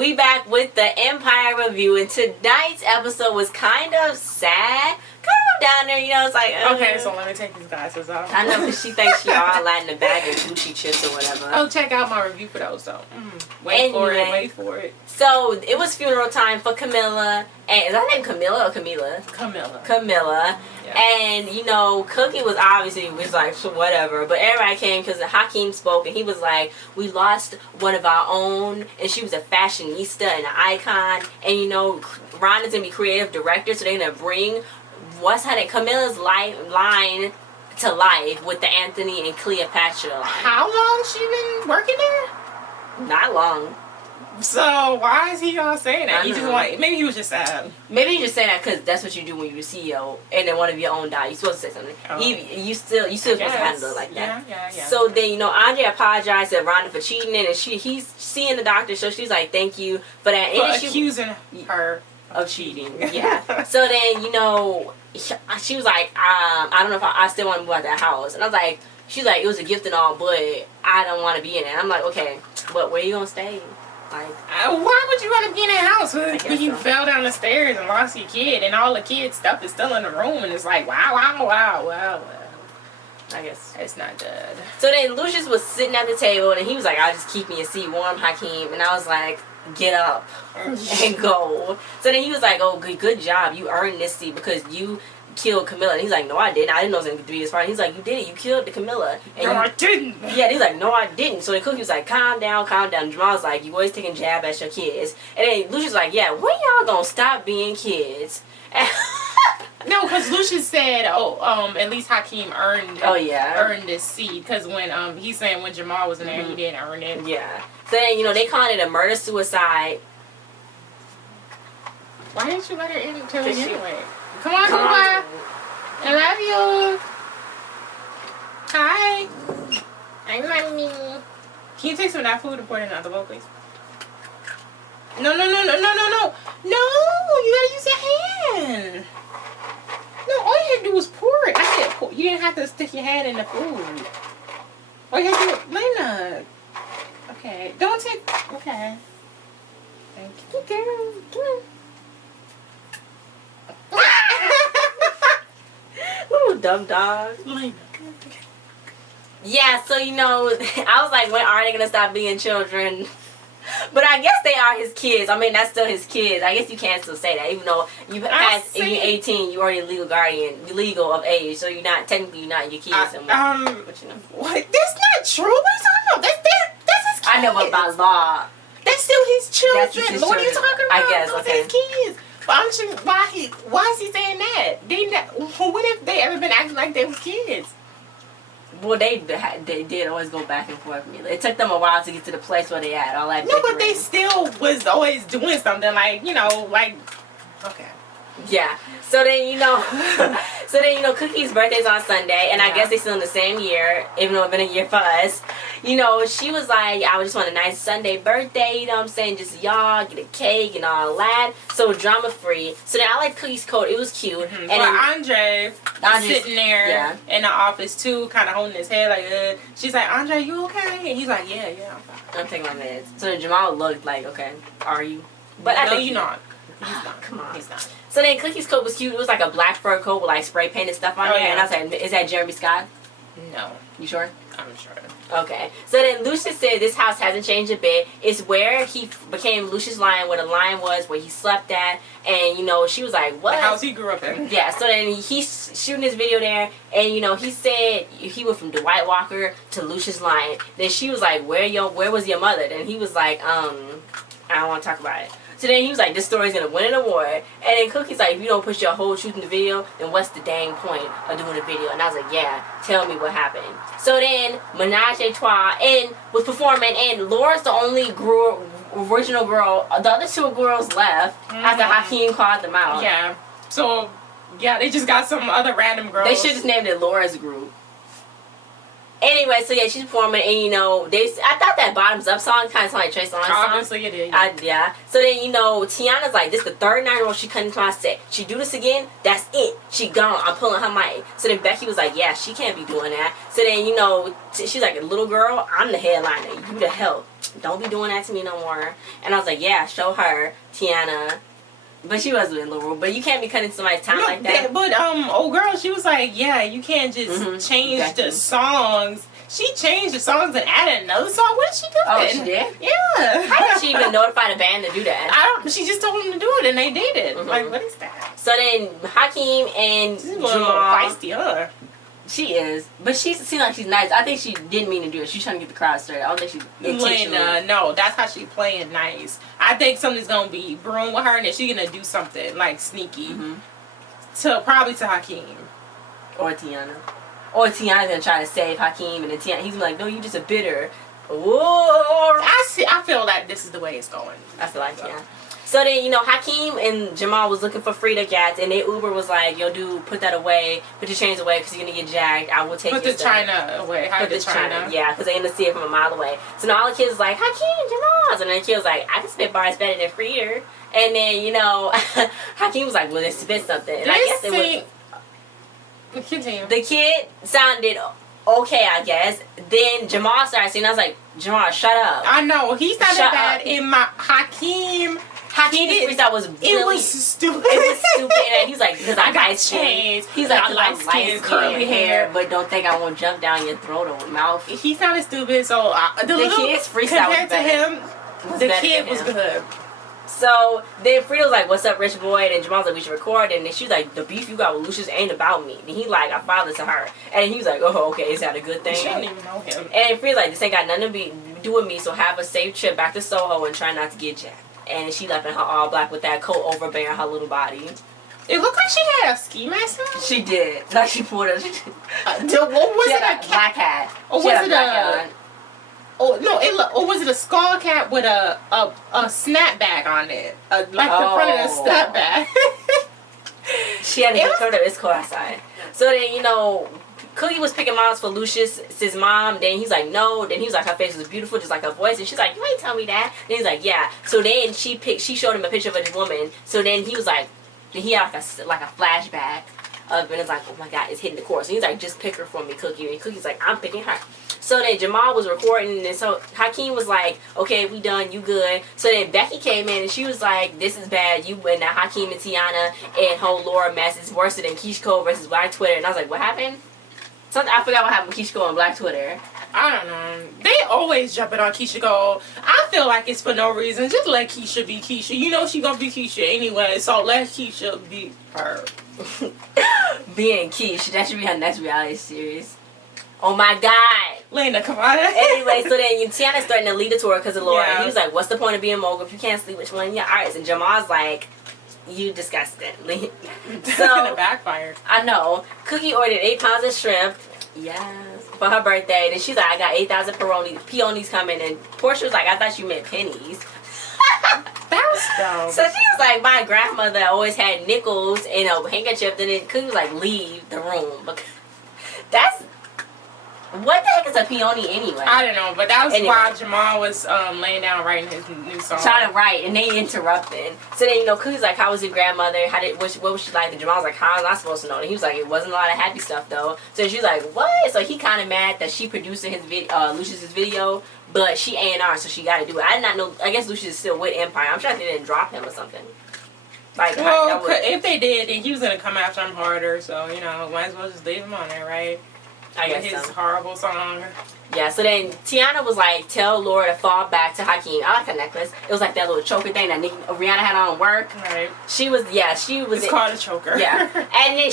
we back with the Empire review, and tonight's episode was kind of sad. Kind of down there, you know, it's like... Okay, so let me take these glasses off. I know, because she thinks she all that in the bag of Gucci chips or whatever. Oh, check out my review for those, though. Wait for it. So, it was funeral time for Camilla. And is that name Camilla or Camila? Camilla. Yeah. And, you know, Cookie was like, whatever. But everybody came because Hakeem spoke, and he was like, we lost one of our own, and she was a fashionista and an icon. And, you know, Ron is going to be creative director, so they're going to bring... Camilla's line to life with the Anthony and Cleopatra line. How long she been working there? Not long. So why is he all saying that? Maybe he was just sad. Maybe he just saying that because that's what you do when you're a CEO and then one of your own dies. You're supposed to say something. Oh. You still supposed to handle it like that. Yeah. So then, you know, Andre apologized to Rhonda for cheating, and he's seeing the doctor, so she's like, thank you for that. For accusing her of cheating. Yeah. So then, you know, she was like, I don't know if I still want to move out of that house. And I was like, she's like, it was a gift and all, but I don't want to be in it. I'm like, okay, but where you going to stay? Like, why would you want to be in that house when you fell down the stairs and lost your kid and all the kid's stuff is still in the room, and it's like, wow. I guess it's not good. So then Lucious was sitting at the table, and he was like, I'll just keep me a seat warm, Hakeem. And I was like, get up and go. So then he was like, oh, good job. You earned this seat because you killed Camilla. And he's like, no, I didn't. I didn't know it was going to be this far. He's like, you did it. You killed the Camilla. And no, I didn't. Yeah, he's like, no, I didn't. So then Cookie was like, calm down. And Jamal's like, you always taking jab at your kids. And then Lucious was like, yeah, when y'all going to stop being kids? No, because Lucious said, at least Hakeem earned this seat. Because when he's saying when Jamal was in there, he didn't earn it. Yeah. So then, you know, they calling it a murder-suicide. Why didn't you let her in until it anyway? Come on. I love you. Hi. I love me. Can you take some of that food and pour it in the other bowl, please? No. No, you gotta use your hand. No, all you had to do was pour it. I said pour. You didn't have to stick your hand in the food. All you had to do, Lena. Okay, don't take. Okay. Thank you, girl. Ooh, dumb dog. Lena. Yeah, so you know, I was like, when are they gonna stop being children? But I guess they are his kids. I mean, that's still his kids. I guess you can't still say that, even though you passed, if you're 18, you're already a legal guardian, you're legal of age, so you're not technically your kids. But you know. What? That's not true. What are you talking about? That's his kids. I know about law. That's still his children. What are you talking about? I guess. Those his kids. But I'm sure why is he saying that? When have they ever been acting like they were kids? Well, they did always go back and forth. It took them a while to get to the place where they at. All that. No, but they still was always doing something like, you know, like, okay. Yeah. So then, you know, Cookie's birthday's on Sunday, and I guess they still in the same year, even though it's been a year for us. You know, she was like, I just want a nice Sunday birthday, you know what I'm saying? Just y'all, get a cake and all that. So drama-free. So then I like Cookie's coat. It was cute. And well, Andre sitting there in the office, too, kind of holding his head like, She's like, Andre, you okay? And he's like, yeah, I'm fine. I'm taking my meds. So then Jamal looked like, okay, are you? But no, you're not. He's not. Come on. He's not. So then Cookie's coat was cute. It was like a black fur coat with like spray painted stuff on there. Yeah. And I was like, is that Jeremy Scott? No. You sure? I'm sure. Okay. So then Lucious said this house hasn't changed a bit. It's where he became Lucious Lion, where the lion was, where he slept at. And, you know, she was like, what? The house he grew up in. Yeah. So then he's shooting this video there. And, you know, he said he went from Dwight Walker to Lucious Lion. Then she was like, where was your mother? Then he was like, I don't want to talk about it. So then he was like, this story's going to win an award. And then Cookie's like, if you don't push your whole truth in the video, then what's the dang point of doing a video? And I was like, yeah, tell me what happened. So then Mirage and Trois was performing, and Laura's the only original girl. The other two girls left after Hakeem called them out. Yeah. So, yeah, they just got some other random girls. They should just named it Laura's group. Anyway, so yeah, she's performing, and you know, I thought that Bottoms Up song kind of sounded like Trey Songz song. Obviously it did. Yeah. So then, you know, Tiana's like, this is the third night in a row she couldn't into my set. She do this again, that's it. She gone. I'm pulling her mic. So then Becky was like, yeah, she can't be doing that. So then, you know, she's like, little girl, I'm the headliner. You the help. don't be doing that to me no more. And I was like, yeah, show her, Tiana. But she was a little rude. But you can't be cutting somebody's time like that. But old girl, she was like, yeah, you can't just change the songs. She changed the songs and added another song. What did she do? Oh, she did? Yeah. How did she even notify the band to do that? She just told them to do it and they did it. Like, what is that? So then Hakeem and She's a Jamal. little feisty, huh? She is. But she seems like she's nice. I think she didn't mean to do it. She's trying to get the crowd started. I don't think she intentionally. No, that's how she playing nice. I think something's going to be brewing with her and that she's going to do something, like, sneaky. Probably to Hakeem. Or Tiana. Or Tiana's going to try to save Hakeem. And then Tiana, he's like, no, you just a bitter. Whoa. I feel like this is the way it's going. I feel like, yeah. So then, you know, Hakeem and Jamal was looking for Frida Gats, and their Uber was like, yo, dude, put that away. Put your chains away because you're going to get jacked. I will take your stuff. Put the China away. Hide the China. Yeah, because they're going to see it from a mile away. So now all the kids was like, Hakeem, Jamal. And then the kid was like, I can spit bars better than Frida. And then, you know, Hakeem was like, well, let's spit something. And I guess it was... Continue. The kid sounded okay, I guess. Then Jamal started singing. I was like, Jamal, shut up. I know. He sounded bad in my... Hakeem's freestyle was really... It was stupid. It was stupid. And he's like, because I got chains. He's like, I like light curly hair, but don't think I won't jump down your throat or mouth. He sounded stupid, so the kid's freestyle was compared to him, the kid was good. So then Frida was like, what's up, rich boy? And Jamal's like, we should record. And then she was like, the beef you got with Lucious ain't about me. And he like, I filed it to her. And he was like, oh, okay, is that a good thing? She don't even know him. And Frida's like, this ain't got nothing to do with me, so have a safe trip back to Soho and try not to get jacked. And she left in her all black with that coat overbearing her little body. It looked like she had a ski mask on. She did. Like she pulled it. What was she it? Had a black hat. Or was it a... Oh no! Or was it a skull cap with a snapback on it, like the front of the snapback? She had to cover it's cold outside. So then you know, Cookie was picking models for Lucious' mom. Then he's like, no. Then he was like, her face was beautiful, just like her voice. And she's like, you ain't tell me that. Then he's like, yeah. So then she showed him a picture of this woman. So then he was like, he had like a flashback of, and it's like, oh my god, it's hitting the course. And he's like, just pick her for me, Cookie. And Cookie's like, I'm picking her. So then Jamal was recording, and so Hakeem was like, okay, we done, you good. So then Becky came in, and she was like, this is bad. You and now Hakeem and Tiana and whole Laura mess is worse than Keish Cole versus Black Twitter. And I was like, what happened? Something I forgot what happened with Keish Cole and Black Twitter. I don't know. They always jumping on Keisha Cole. I feel like it's for no reason. Just let Keisha be Keisha. You know she gonna be Keisha anyway, so let Keisha be her. Being Keish, that should be her next reality series. Oh my god. Lena, come on. Anyway, so then Tiana's starting to lead the tour because of Laura. Yeah. And he was like, what's the point of being mogul if you can't sleep with one of your artists? And Jamal's like, you disgusting. That's gonna backfire. I know. Cookie ordered 8 pounds of shrimp. Yes. For her birthday. Then she's like, I got 8,000 peonies coming. And Portia was like, I thought you meant pennies. That was dumb. So she was like, my grandmother always had nickels in a handkerchief. And then Cookie was like, leave the room. Because that's... What the heck is a peony anyway? I don't know, but that was why Jamal was laying down writing his new song. Trying to write, and they interrupted. So then, you know, Cookie's like, how was your grandmother? What was she like? And Jamal's like, how am I supposed to know? And he was like, it wasn't a lot of happy stuff, though. So she's like, what? So he kind of mad that she producing his Lucious' video, but she A&R, so she got to do it. I did not know. I guess Lucious is still with Empire. I'm sure they didn't drop him or something. Like, well, if they did, then he was going to come after him harder, so, you know, might as well just leave him on there, right? I guess his horrible song. Yeah, so then Tiana was like, tell Laura to fall back to Hakeem. I like her necklace. It was like that little choker thing that Rihanna had on work. Right. She was. It's called a choker. Yeah. And then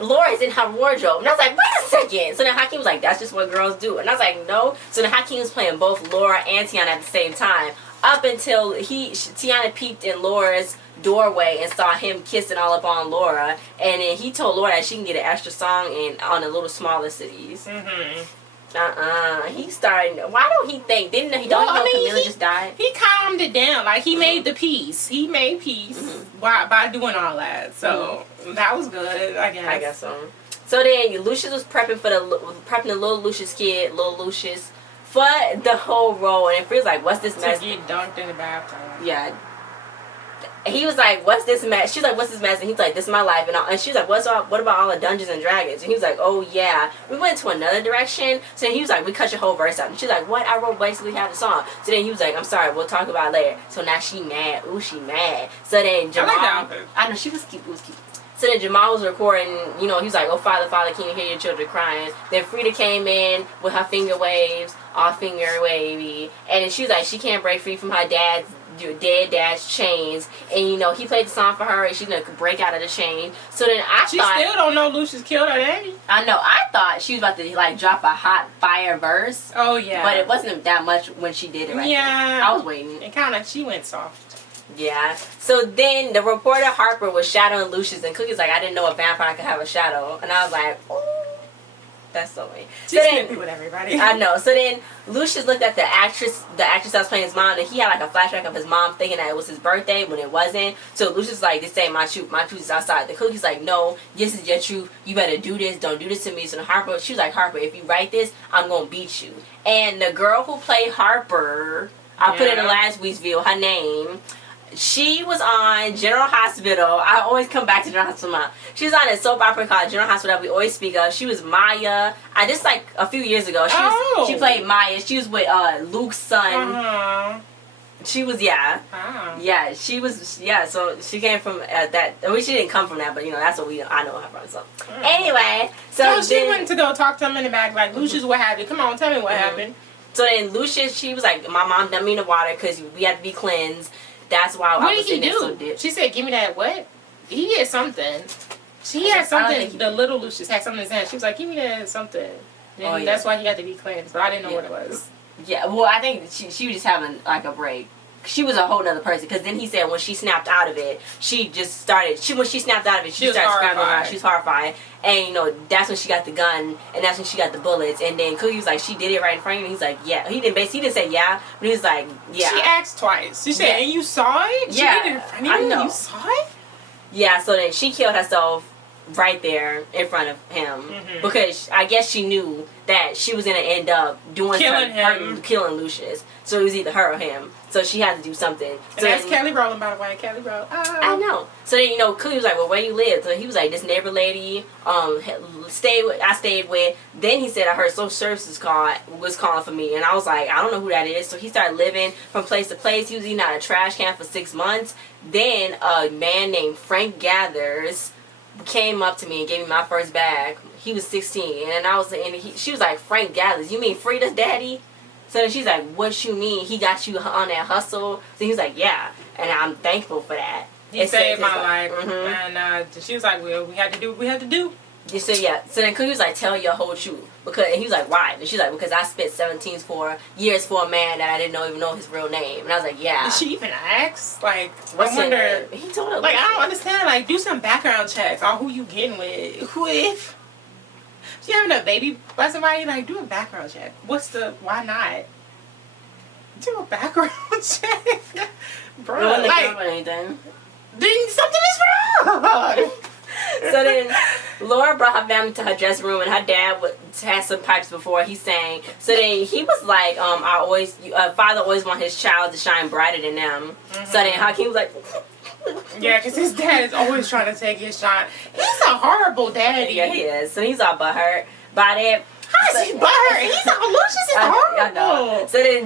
Laura's in her wardrobe. And I was like, wait a second. So then Hakeem was like, that's just what girls do. And I was like, no. So then Hakeem was playing both Laura and Tiana at the same time. Up until Tiana peeped in Laura's doorway and saw him kissing all up on Laura, and then he told Laura that she can get an extra song on the little smaller cities. He started. Why don't he think? Didn't he? Don't know Camila just died? He calmed it down. Like he made the peace. He made peace by doing all that. So that was good. I guess so. So then Lucious was prepping the little Lucious kid, little Lucious, for the whole role, and it feels like, what's this mess? To get dunked in the bathtub. Yeah. And he was like, what's this mess? She's like, what's this mess? And he's like, this is my life. And she's like, what about all the Dungeons and Dragons? And he was like, oh yeah. We went to another direction. So then he was like, we cut your whole verse out. And she's like, what? I wrote basically half the song. So then he was like, I'm sorry, we'll talk about it later. So now she mad. Ooh, she mad. So then Jamal, I know, she was cute. It was cute. So then Jamal was recording, you know, he was like, oh, Father, Father, can you hear your children crying? Then Frida came in with her finger waves, all finger wavy. And then she was like, she can't break free from her dead dad's chains. And, you know, he played the song for her and she's going to break out of the chain. So then she still don't know Lucious killed her daddy. I know. I thought she was about to, like, drop a hot fire verse. Oh, yeah. But it wasn't that much when she did it right there. I was waiting. It kind of, she went soft. Yeah. So then the reporter Harper was shadowing Lucious, and Cookie's like, I didn't know a vampire could have a shadow. And I was like, ooh, that's so weird. She's snippy with everybody. I know. So then Lucious looked at the actress that was playing his mom, and he had like a flashback of his mom thinking that it was his birthday when it wasn't. So Lucious was like, this ain't my truth. My truth is outside. The Cookie's like, no, this is your truth. You better do this. Don't do this to me. So then Harper, she was like, Harper, if you write this, I'm going to beat you. And the girl who played Harper, I put it in last week's video, her name, she was on General Hospital. I always come back to General Hospital. She was on a soap opera called General Hospital that we always speak of. She was Maya. Just like a few years ago. She played Maya. She was with Luke's son. She was, yeah, she was, so she came from that. I mean, she didn't come from that, but, you know, that's what I know her from. So, anyway. So she went to go talk to him in the back, like, Lucious, what happened? Come on, tell me what happened. So then Lucious, she was like, my mom dumped me in the water because we had to be cleansed. That's why what did he do? She said, give me that what? He had something. She had something. The little Lucious had something in his hand. She was like, give me that something. And that's why he had to be cleansed. But I didn't know what it was. Yeah, well, I think she was just having, like, a break. She was a whole nother person. Because then he said when she snapped out of it, she just started, when she snapped out of it, she started scrambling around. She was horrified. And, you know, that's when she got the gun. And that's when she got the bullets. And then Cookie was like, she did it right in front of him. He's like, yeah. He didn't say yeah. But he was like, yeah. She asked twice. She said, and you saw it? She did it in front of you? You saw it? Yeah, so then she killed herself right there in front of him because I guess she knew that she was gonna end up doing killing Lucious. So it was either her or him. So she had to do something. And that's Kelly Rowland, by the way. Kelly Rowland. I know. So then, you know, Cookie was like, well, where you live? So he was like, this neighbor lady I stayed with. Then he said, I heard social services was calling for me. And I was like, I don't know who that is. So he started living from place to place. He was eating out of a trash can for 6 months. Then a man named Frank Gathers came up to me and gave me my first bag. He was 16, and she was like, Frank Gathers, you mean Frida's daddy? So then she's like, what you mean? He got you on that hustle? So he was like, yeah, and I'm thankful for that. He saved my life. And she was like, well, we had to do what we had to do. So yeah, so then Cookie was like, tell your whole truth. And he was like, why? And she's like, because I spent 17 years for a man that I didn't even know his real name. And I was like, yeah. Did she even ask? Like, what's I wonder. He told her. Like, I don't understand. Like, do some background checks on who you getting with. Who if she having a baby by somebody? Like, do a background check. Why not? Do a background check, bro. Like, anything. Then something is wrong. So then Laura brought her family to her dressing room, and her dad had some pipes before he sang. So then he was like, father always want his child to shine brighter than them. So then Hakeem was like, yeah, because his dad is always trying to take his shot. He's a horrible daddy. Yeah, he is. So he's all butthurt by that. How is he butthurt? He's all Lucious is horrible. I know. So then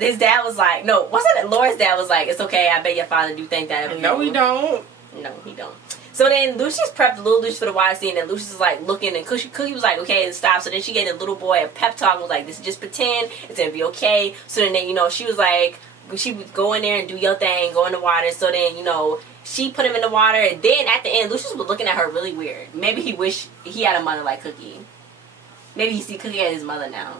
his dad was like, no, wasn't it Laura's dad was like, it's okay, I bet your father do think that of you. No, he don't. No, he don't. So then Lucious prepped little Lucious for the wide scene, and Lucious was like looking, and Cookie was like, okay, stop. So then she gave the little boy a pep talk and was like, this is just pretend, it's gonna be okay. So then, you know, she was like, she would go in there and do your thing, go in the water. So then, you know, she put him in the water, and then at the end, Lucious was looking at her really weird. Maybe he wished he had a mother like Cookie. Maybe he see Cookie as his mother now.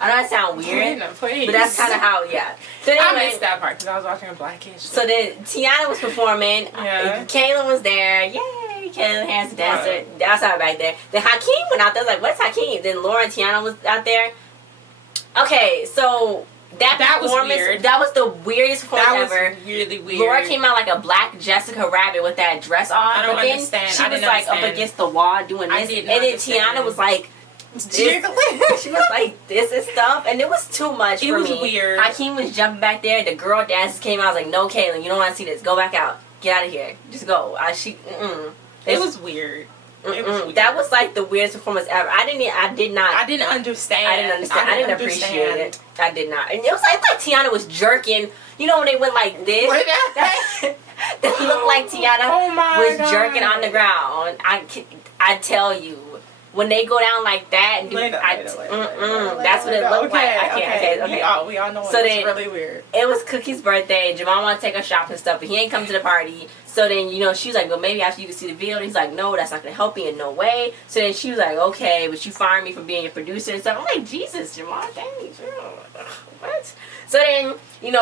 I know that sounds weird, but that's kind of how, yeah. So anyway, I missed that part because I was watching Blackish. So then Tiana was performing. Yeah. Kayla was there. Yay! Kayla has the dancer. That's her back there. Then Hakeem went out there. I was like, what's Hakeem? Then Laura and Tiana was out there. Okay, so that was weird. That was the weirdest performance ever. That was really weird. Laura came out like a black Jessica Rabbit with that dress on. I don't understand. She was like up against the wall doing this. And then Tiana was like, She was like this and stuff, and it was too much for me. It was weird. Hakeem was jumping back there. The girl dancers came out. I was like, no, Kaylin, you don't want to see this. Go back out. Get out of here. Just go. It was weird. That was like the weirdest performance ever. I didn't understand. I didn't appreciate it. I did not. And it was like Tiana was jerking. You know when they went like this? That looked like Tiana was jerking on the ground. I tell you. When they go down like that, and that's what it looked like. Okay. We all know so it's really weird. It was Cookie's birthday. Jamal wanted to take her shopping and stuff, but he ain't come to the party. So then, she was like, well, maybe after you can see the video. And he's like, no, that's not going to help me in no way. So then she was like, okay, but you fired me from being your producer and stuff. I'm like, Jesus, Jamal, thanks. What? So then,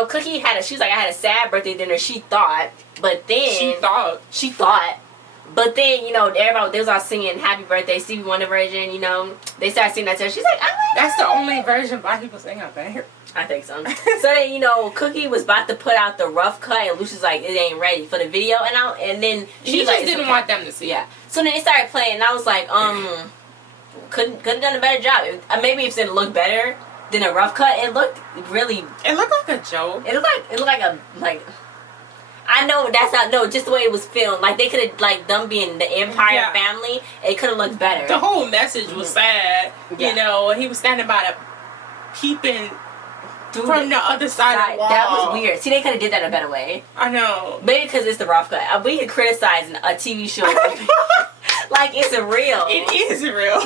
Cookie she was like, I had a sad birthday dinner, she thought. But then. She thought. But then, everybody, they was all singing Happy Birthday, Stevie Wonder version, They started singing that to her. She's like, that's the only version black people sing, I think. I think so. So then, Cookie was about to put out the rough cut, and Lucious like, it ain't ready for the video. And then she just didn't want them to see. Yeah. So then they started playing, and I was like, couldn't have done a better job. Maybe if it looked better than a rough cut, it looked really. It looked like a joke. It looked like. I know that's not just the way it was filmed. Like they could have them being the Empire family, it could have looked better. The whole message was sad. Yeah. He was standing by peeping from the other side of the wall. That was weird. See, they could have did that a better way. I know. Maybe because it's the rough cut. We could criticize a TV show like it's real. It is real.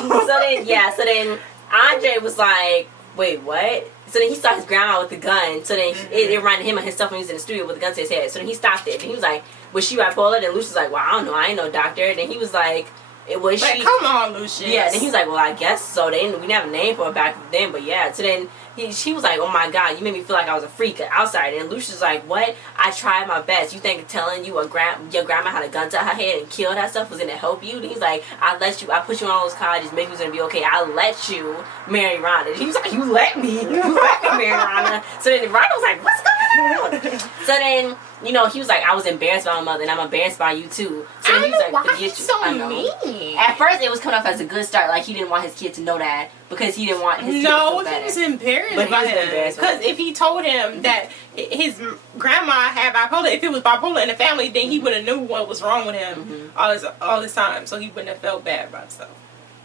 So then Andre was like, wait, what? So then he saw his grandma with the gun. So then it reminded him of himself when he was in the studio with the gun to his head. So then he stopped it. And he was like, was she bipolar? Then Lucious was like, well, I don't know. I ain't no doctor. And then he was like, it was she. Come on, Lucious. Yeah. Then he was like, well, I guess so. We didn't have a name for her back then. But yeah. So then she was like, oh my God, you made me feel like I was a freak outside. And Lucious was like, what? I tried my best. You think telling you your grandma had a gun to her head and killed herself was going to help you? And he's like, I put you on all those colleges, maybe it was going to be okay. I let you marry Rhonda. And he was like, you let me marry Rhonda. So then Rhonda was like, what's going on? So then, he was like, I was embarrassed by my mother and I'm embarrassed by you too. So then he was like, why he's so mean? At first it was coming off as a good start. Like he didn't want his kid to know that because he didn't want his kid to feel better. He was embarrassed by him. Because if he told him that his grandma had bipolar, if it was bipolar in the family, then he would have knew what was wrong with him all this time. So he wouldn't have felt bad about stuff.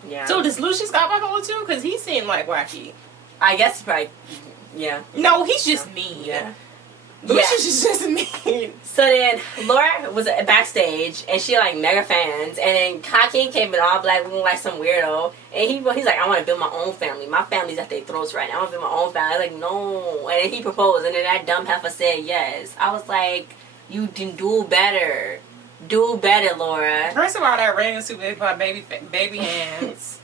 Yeah. So does Lucious got bipolar too? Because he seemed like wacky. I guess probably. Yeah. No, he's just mean. Yeah. Lucious is just mean. So then Laura was backstage and she like mega fans, and then Hakeem came in all black looking like some weirdo, and he's like, I want to build my own family. My family's at their throats right now. I want to build my own family. I was like, no. And then he proposed, and then that dumb heifer said yes. I was like, you can do better. Do better, Laura. First of all, that ring is too big for baby hands.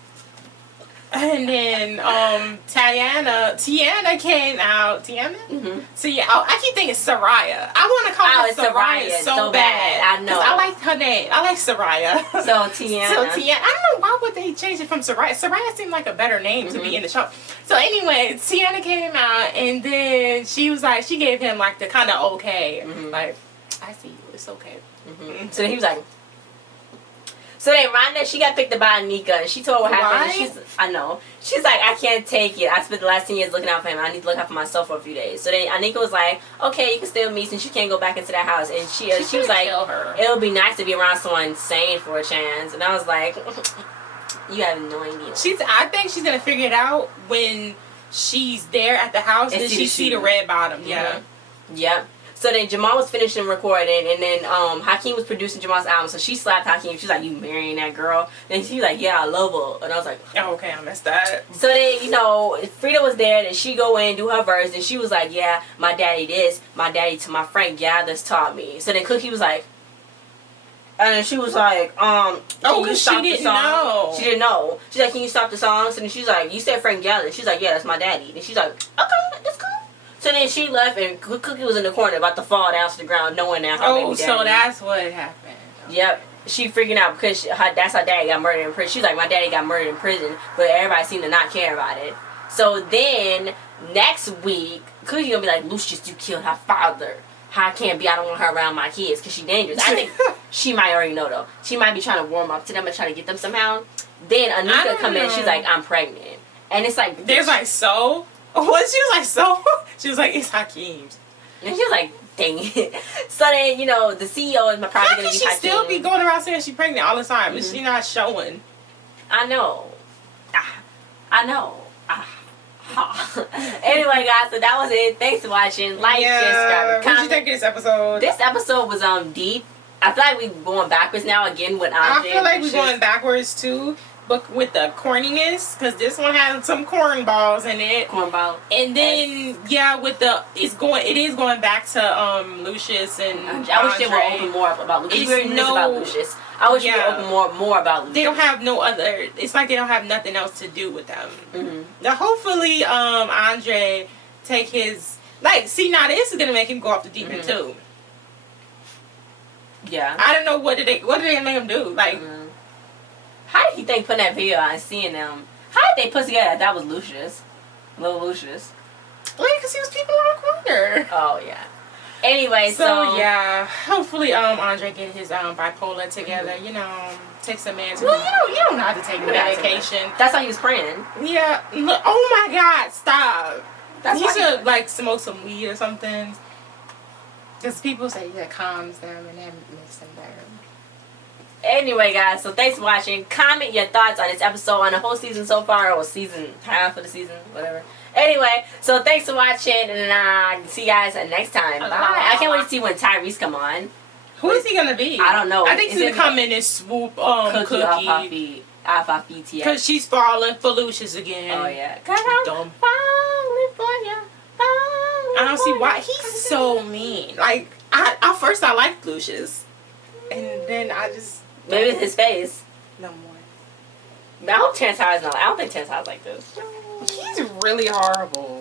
And then Tiana came out. Tiana? Mm-hmm. So yeah, I keep thinking Soraya. I want to call her Soraya so bad. I know. I like her name. I like Soraya. So Tiana. I don't know why would they change it from Soraya. Soraya seemed like a better name to be in the show. So anyway, Tiana came out and then she was like, she gave him like the kind of okay. Like, I see you. It's okay. So then he was like. So then Rhonda, she got picked up by Anika, and she told her what happened. She's like, I can't take it. I spent the last 10 years looking out for him. I need to look out for myself for a few days. So then Anika was like, okay, you can stay with me since you can't go back into that house. And she was like, it would be nice to be around someone sane for a chance. And I was like, you have no idea. I think she's going to figure it out when she's there at the house. And she see the red bottom. Yeah. Yep. So then Jamal was finishing recording, and then Hakeem was producing Jamal's album. So she slapped Hakeem. She's like, you marrying that girl? Then she was like, yeah, I love her. And I was like, oh, okay, I missed that. So then, Frida was there, and she go in, do her verse, and she was like, yeah, my daddy this, my daddy to my friend Gathers taught me. So then Cookie was like, and then she was like, because she didn't know. She didn't know. She's like, can you stop the song? So then she's like, you said Frank Gathers. She's like, yeah, that's my daddy. And she's like, okay, that's cool. So then she left, and Cookie was in the corner about to fall down to the ground, knowing that her baby daddy. So that's what happened. Okay. Yep. She freaking out because that's her daddy got murdered in prison. She's like, my daddy got murdered in prison, but everybody seemed to not care about it. So then, next week, Cookie gonna be like, Lucious, you killed her father. I can't be, I don't want her around my kids because she's dangerous. I think she might already know, though. She might be trying to warm up to them and try to get them somehow. Then I Anika don't come in, know. she's like, I'm pregnant. And it's like, There's like, so? What? She was like, so? She was like, it's Hakeem's. and she was like, dang it. So then, you know, the CEO is probably How going can to be she still Hakeem. be going around saying she's pregnant all the time? Is she not showing? I know. I know. Anyway, guys, so that was it. Thanks for watching. Like, share, subscribe, What comment. did you think of this episode? This episode was deep. I feel like we're going backwards now again with I Andre feel like and we're Lucious. going backwards too, but with the corniness, because this one has some cornballs in it. Cornball. And then with the it is going back to Lucious and I wish they would Andre. open more up about Lucious. It's We already knew this about Lucious. I wish we would open more about Lucious. They don't have no other. It's like they don't have nothing else to do with them. Mm-hmm. Now, hopefully, Andre take his now this is gonna make him go off the deep end too. Yeah. I don't know what did they make him do How did he think putting that video out and seeing them? How did they put together that was Lucious? Little Lucious. because he was peeping around the corner. Oh yeah. Anyway, So hopefully Andre get his bipolar together. You know, take some meds. Well, you don't have to take medication. That's how he was praying. Yeah. Look, oh my God! Stop. That's He why should smoke some weed or something. Because people say that calms them and that makes them better. Anyway, guys, so thanks for watching. Comment your thoughts on this episode, on the whole season so far, or season half of the season, whatever. Anyway, so thanks for watching, and see you guys next time. Bye. I can't wait to see when Tyrese come on. Who is he gonna be? I don't know. I think he's gonna come in and swoop Cookie. Because she's falling for Lucious again. Oh yeah. Cause I'm Dumb. falling for you. I don't see why he's so mean. At first I liked Lucious, and then I just Maybe it's his face. no more. But I hope Terrence Howard's not. I don't think Terrence Howard's like this. He's really horrible.